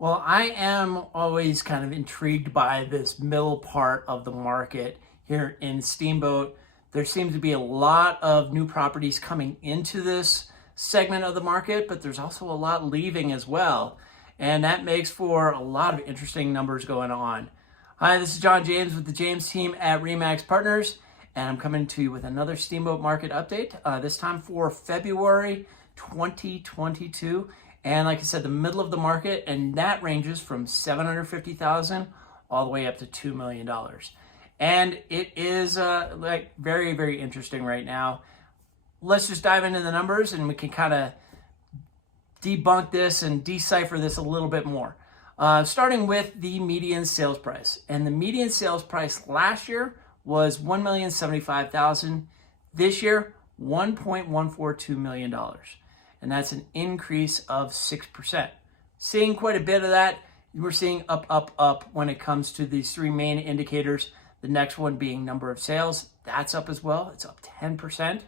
Well, I am always kind of intrigued by this middle part of the market here in Steamboat. There seems to be a lot of new properties coming into this segment of the market, but there's also a lot leaving as well. And that makes for a lot of interesting numbers going on. Hi, this is John James with the James team at Remax Partners, and I'm coming to you with another Steamboat market update, this time for February 2022. And like I said, the middle of the market, and that ranges from $750,000 all the way up to $2 million. And it is like very, very interesting right now. Let's just dive into the numbers and we can kind of debunk this and decipher this a little bit more. Starting with the median sales price. And the median sales price last year was $1,075,000. This year, $1.142 million. And that's an increase of 6%. Seeing quite a bit of that. We're seeing up, up, up when it comes to these three main indicators. The next one being number of sales. That's up as well. It's up 10%.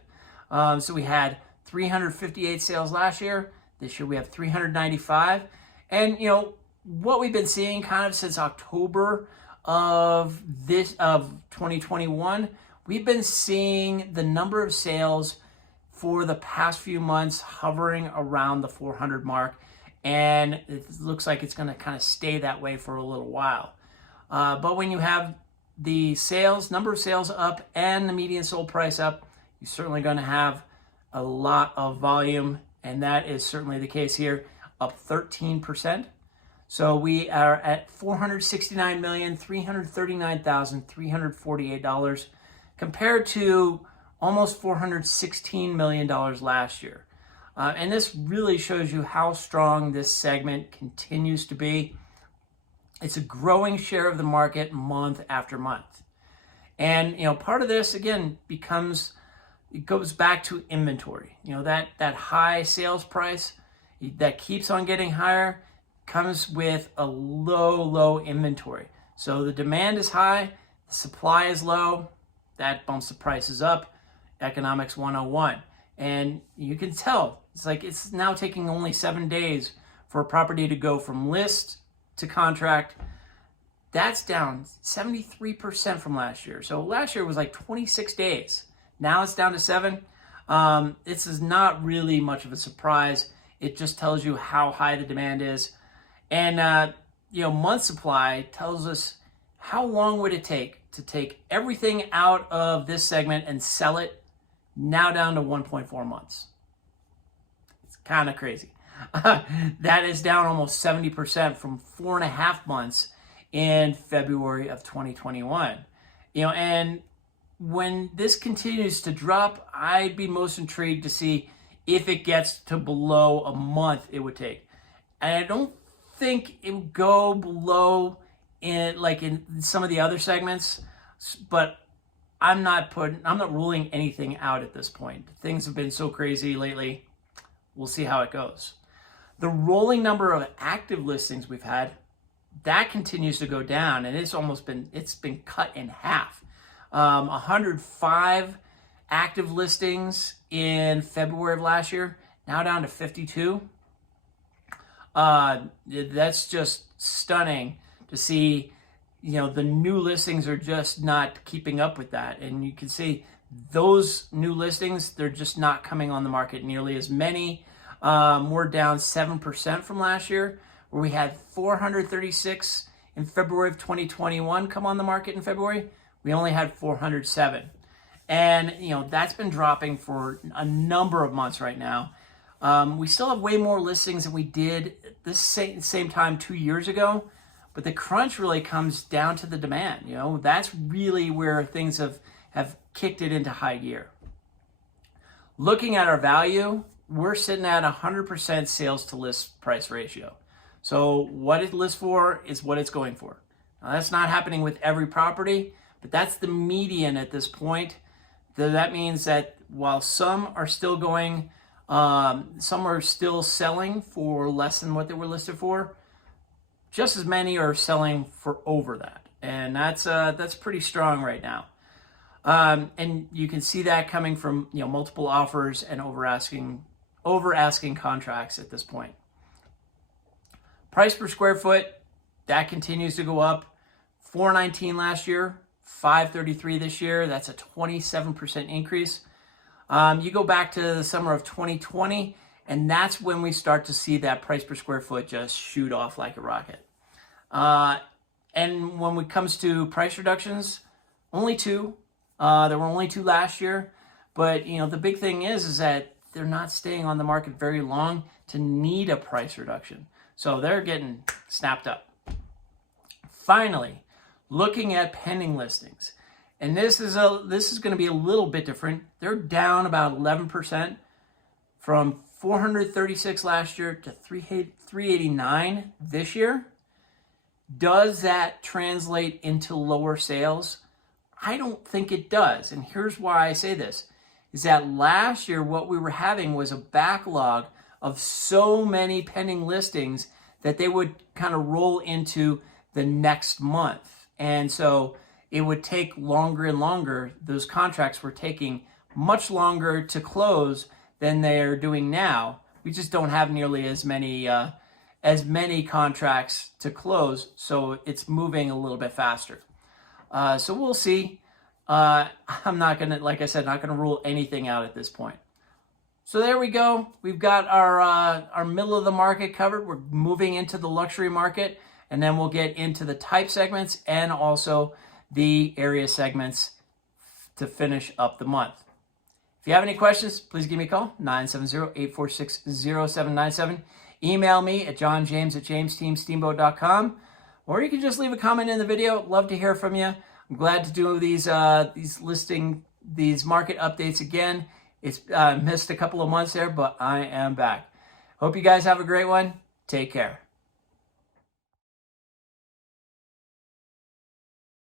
So we had 358 sales last year. This year we have 395. And, what we've been seeing kind of since October of 2021, we've been seeing the number of sales for the past few months hovering around the 400 mark, and it looks like it's going to kind of stay that way for a little while. But when you have the number of sales up and the median sold price up, you're certainly going to have a lot of volume, and that is certainly the case here, up 13%. So we are at $469,339,348 compared to almost $416 million last year. And this really shows you how strong this segment continues to be. It's a growing share of the market month after month. And, part of this, again, it goes back to inventory. That high sales price that keeps on getting higher comes with a low inventory. So the demand is high, the supply is low, that bumps the prices up. Economics 101. And you can tell, it's now taking only 7 days for a property to go from list to contract. That's down 73% from last year. So last year was like 26 days. Now it's down to 7. This is not really much of a surprise. It just tells you how high the demand is. And, month supply tells us how long would it take to take everything out of this segment and sell it, now down to 1.4 months. It's kind of crazy. That is down almost 70% from 4.5 months in February of 2021. And when this continues to drop, I'd be most intrigued to see if it gets to below a month it would take. And I don't think it would go below in some of the other segments, but I'm not ruling anything out at this point. Things have been so crazy lately. We'll see how it goes. The rolling number of active listings we've had, that continues to go down, and it's been cut in half. 105 active listings in February of last year, now down to 52. That's just stunning to see. The new listings are just not keeping up with that. And you can see those new listings, they're just not coming on the market nearly as many. We're down 7% from last year, where we had 436 in February of 2021 come on the market in February. We only had 407. And, that's been dropping for a number of months right now. We still have way more listings than we did this same time 2 years ago. But the crunch really comes down to the demand. That's really where things have kicked it into high gear. Looking at our value, we're sitting at 100% sales to list price ratio. So what it lists for is what it's going for. Now, that's not happening with every property, but that's the median at this point. That means that while some are still selling for less than what they were listed for, just as many are selling for over that. And that's pretty strong right now. And you can see that coming from multiple offers and over asking contracts at this point. Price per square foot, that continues to go up. $419 last year, $533 this year. That's a 27% increase. You go back to the summer of 2020, and that's when we start to see that price per square foot just shoot off like a rocket. And when it comes to price reductions, only two. There were only two last year. But, the big thing is that they're not staying on the market very long to need a price reduction. So they're getting snapped up. Finally, looking at pending listings. And this is going to be a little bit different. They're down about 11% from 436 last year to 389 this year. Does that translate into lower sales? I don't think it does. And here's why I say this, is that last year what we were having was a backlog of so many pending listings that they would kind of roll into the next month. And so it would take longer and longer. Those contracts were taking much longer to close than they're doing now. We just don't have nearly as many contracts to close, so it's moving a little bit faster. So we'll see. I'm not gonna, like I said, not gonna rule anything out at this point. So there we go. We've got our middle of the market covered. We're moving into the luxury market, and then we'll get into the type segments and also the area segments to finish up the month. If you have any questions, please give me a call, 970-846-0797. Email me at johnjames@jamesteamsteamboat.com, or you can just leave a comment in the video. Love to hear from you. I'm glad to do these market updates again. It's missed a couple of months there, but I am back. Hope you guys have a great one. Take care.